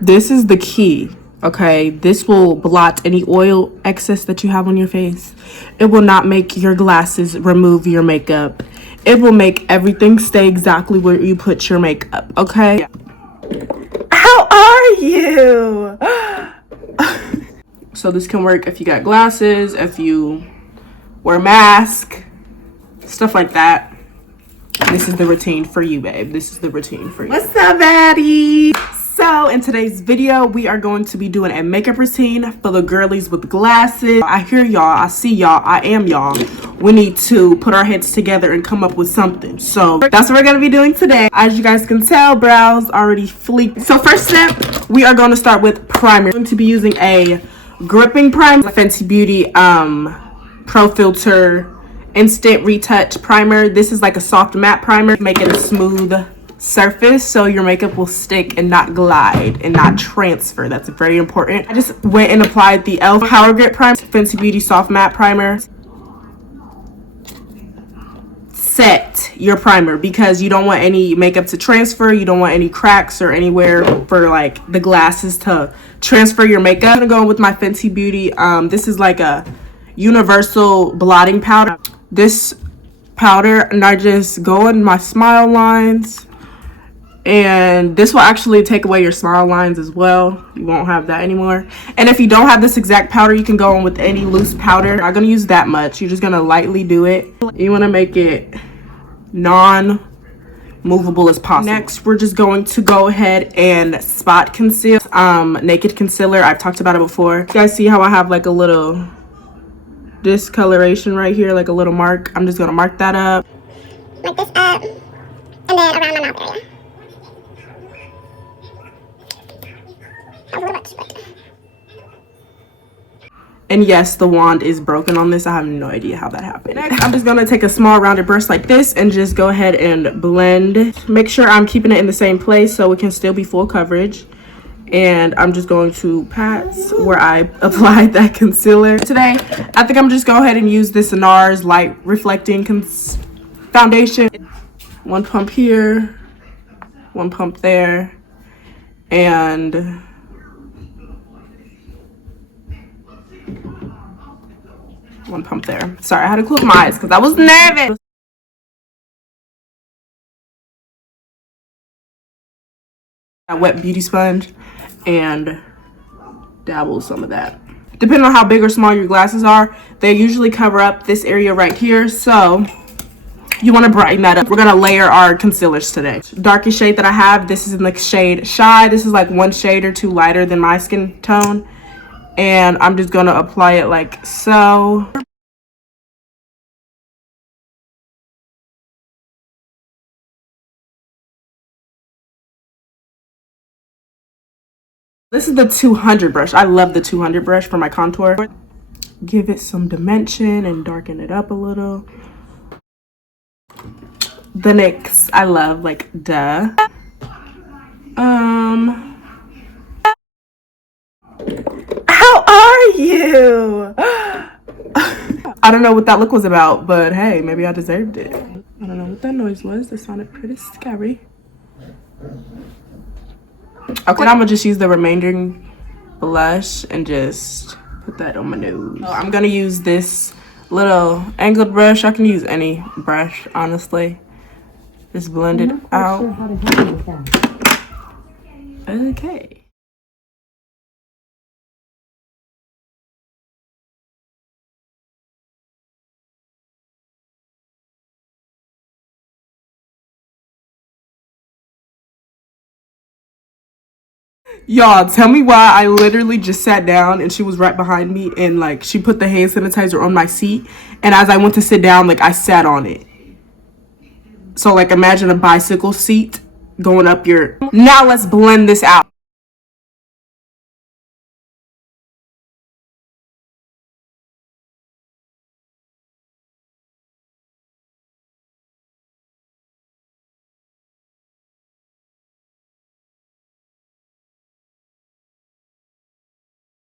This is the key. Okay, this will blot any oil excess that you have on your face. It will not make your glasses remove your makeup. It will make everything stay exactly where you put your makeup. Okay, how are you? So this can work if you got glasses, if you wear a mask, stuff like that. This is the routine for you, babe. This is the routine for you. What's up, baddie? So in today's video, we are going to be doing a makeup routine for the girlies with glasses. I hear y'all, I see y'all, I am y'all. We need to put our heads together and come up with something. So that's what we're gonna be doing today. As you guys can tell, brows already fleeked. So first step, we are going to start with primer. I'm going to be using a gripping primer, Fenty Beauty Pro Filter Instant Retouch Primer. This is like a soft matte primer, make it a smooth surface so your makeup will stick and not glide and not transfer. That's very important. I just went and applied the e.l.f. Power Grip Primer, Fenty Beauty Soft Matte Primer. Set your primer because you don't want any makeup to transfer. You don't want any cracks or anywhere for like the glasses to transfer your makeup. I'm gonna go with my Fenty Beauty. This is like a universal blotting powder. This powder, and I just go in my smile lines, and this will actually take away your smile lines as well. You won't have that anymore. And if you don't have this exact powder, you can go in with any loose powder. I'm not gonna use that much. You're just gonna lightly do it. You want to make it non-movable as possible. Next, we're just going to go ahead and spot conceal. Naked concealer. I've talked about it before. You guys see how I have like a little discoloration right here, like a little mark? I'm just gonna mark that up. Like this up, and then around my mouth area. That was a little much, but... And yes, the wand is broken on this. I have no idea how that happened. Next, I'm just gonna take a small rounded brush like this and just go ahead and blend. Make sure I'm keeping it in the same place so it can still be full coverage. And I'm just going to pat where I applied that concealer. Today, I think I'm just go ahead and use this NARS Light Reflecting Foundation. One pump here, one pump there, and one pump there. Sorry, I had to close my eyes because I was nervous. A wet beauty sponge and dabble some of that. Depending on how big or small your glasses are, they usually cover up this area right here, so you want to brighten that up. We're gonna layer our concealers today. Darkest shade that I have, this is in the shade Shy. This is like one shade or two lighter than my skin tone, and I'm just gonna apply it like so. This is the 200 brush. I love the 200 brush for my contour. Give it some dimension and darken it up a little. The NYX, I love, like, duh. How are you? I don't know what that look was about, but hey, maybe I deserved it. I don't know what that noise was. That sounded pretty scary. Okay, I'm gonna just use the remaining blush and just put that on my nose. So I'm gonna use this little angled brush. I can use any brush, honestly. Just blend it out. Okay. Y'all, tell me why I literally just sat down and she was right behind me, and like she put the hand sanitizer on my seat, and as I went to sit down, like I sat on it. So like imagine a bicycle seat going up your... Now let's blend this out.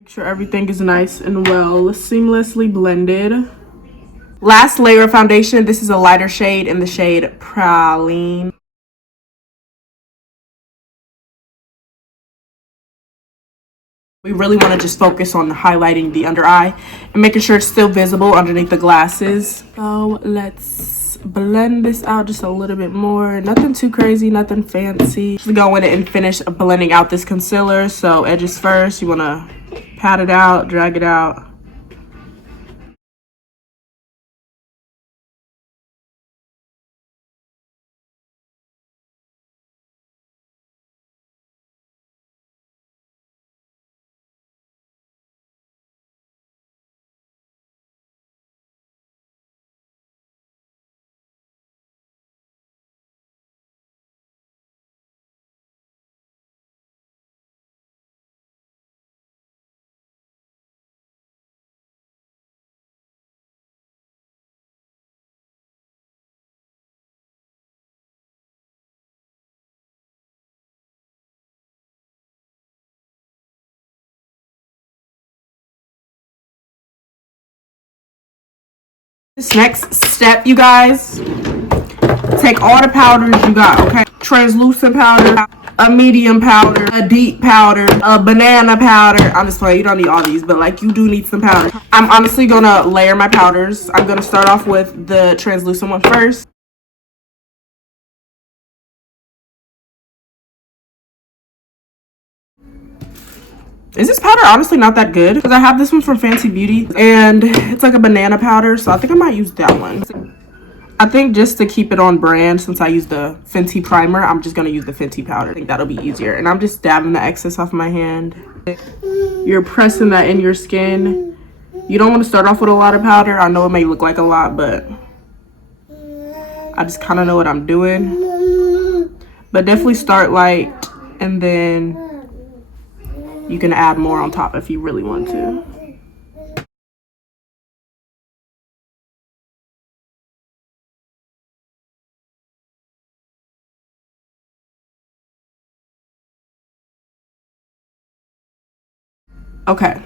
Make sure everything is nice and well seamlessly blended. Last layer of foundation. This is a lighter shade in the shade Praline. We really want to just focus on highlighting the under eye and making sure it's still visible underneath the glasses. So let's blend this out just a little bit more. Nothing too crazy, nothing fancy. Just go in and finish blending out this concealer. So edges first, you want to pat it out, drag it out. This next step, you guys, take all the powders you got, okay? Translucent powder, a medium powder, a deep powder, a banana powder. I'm just playing, you don't need all these, but like you do need some powder. I'm honestly gonna layer my powders. I'm gonna start off with the translucent one first. Is this powder honestly not that good? Because I have this one from Fancy Beauty and it's like a banana powder, so I think I might use that one. I think just to keep it on brand, since I use the Fenty primer, I'm just gonna use the Fenty powder. I think that'll be easier. And I'm just dabbing the excess off my hand. You're pressing that in your skin. You don't want to start off with a lot of powder. I know it may look like a lot, but I just kind of know what I'm doing. But definitely start light, and then you can add more on top if you really want to. Okay,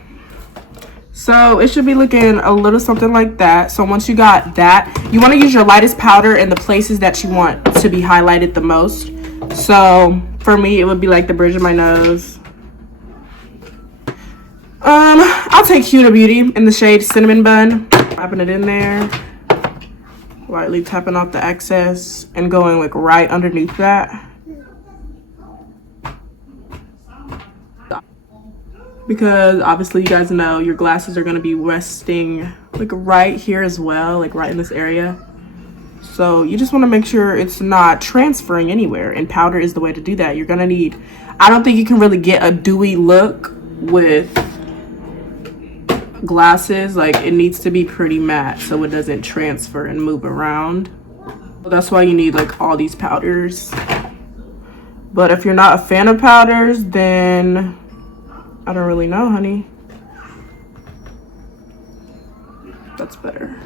so it should be looking a little something like that. So once you got that, you want to use your lightest powder in the places that you want to be highlighted the most. So for me, it would be like the bridge of my nose. I'll take Huda Beauty in the shade Cinnamon Bun, tapping it in there, lightly tapping off the excess and going like right underneath that. Because obviously you guys know your glasses are going to be resting like right here as well, like right in this area. So you just want to make sure it's not transferring anywhere, and powder is the way to do that. You're going to need, I don't think you can really get a dewy look with glasses. Like it needs to be pretty matte so it doesn't transfer and move around. So that's why you need like all these powders. But if you're not a fan of powders, then I don't really know, honey. That's better.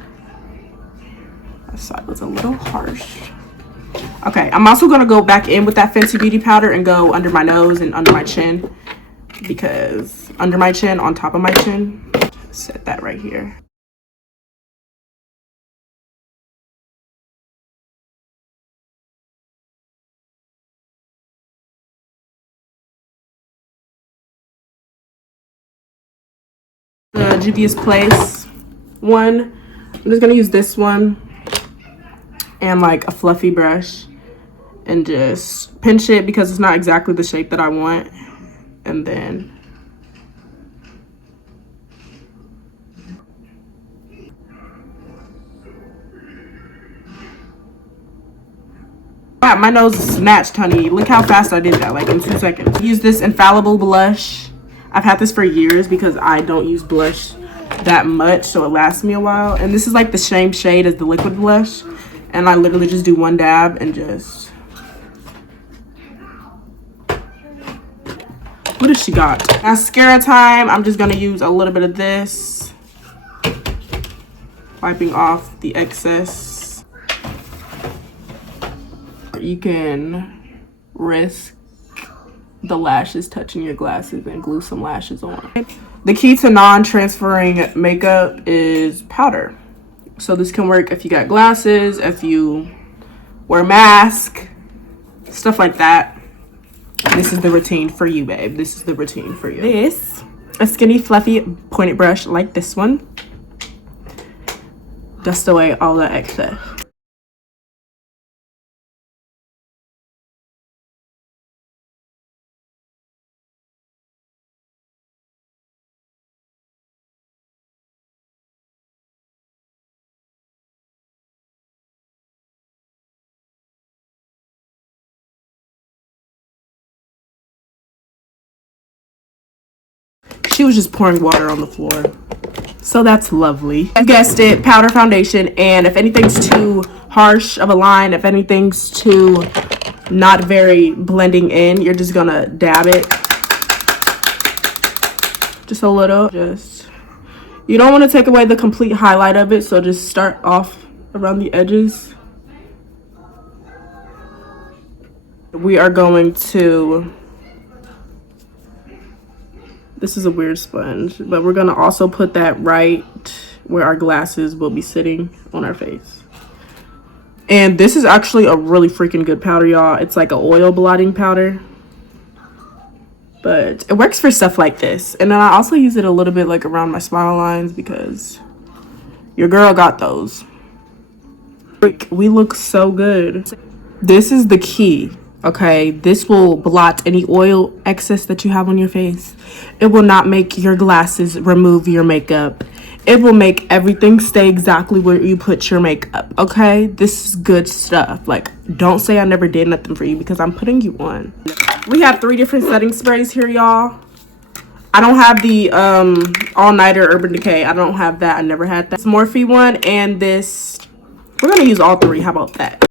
That side was a little harsh. Okay, I'm also gonna go back in with that Fenty Beauty powder and go under my nose and under my chin, because under my chin, on top of my chin, set that right here. The Juvia's Place one. I'm just gonna use this one and like a fluffy brush and just pinch it because it's not exactly the shape that I want. And then my nose is snatched, honey. Look how fast I did that, like in 2 seconds. Use this Infallible blush. I've had this for years because I don't use blush that much, so it lasts me a while. And this is like the same shade as the liquid blush. And I literally just do one dab and just... What does she got? Mascara time. I'm just gonna use a little bit of this, wiping off the excess. You can risk the lashes touching your glasses and glue some lashes on. The key to non-transferring makeup is powder. So this can work if you got glasses, if you wear a mask, stuff like that. This is the routine for you, babe. This is the routine for you. This a skinny, fluffy, pointed brush like this one. Dust away all the excess. She was just pouring water on the floor. So that's lovely. You guessed it, powder foundation. And if anything's too harsh of a line, if anything's too not very blending in, you're just gonna dab it. Just a little. You don't want to take away the complete highlight of it, so just start off around the edges. We are going to... This is a weird sponge, but we're gonna also put that right where our glasses will be sitting on our face. And this is actually a really freaking good powder, y'all. It's like an oil blotting powder, but it works for stuff like this. And then I also use it a little bit like around my smile lines because your girl got those. We look so good. This is the key. Okay, this will blot any oil excess that you have on your face. It will not make your glasses remove your makeup. It will make everything stay exactly where you put your makeup. Okay, this is good stuff. Like, don't say I never did nothing for you because I'm putting you on. We have 3 different setting sprays here, y'all. I don't have the all-nighter Urban Decay. I don't have that. I never had that. This Morphe one and this. We're gonna use all 3. How about that?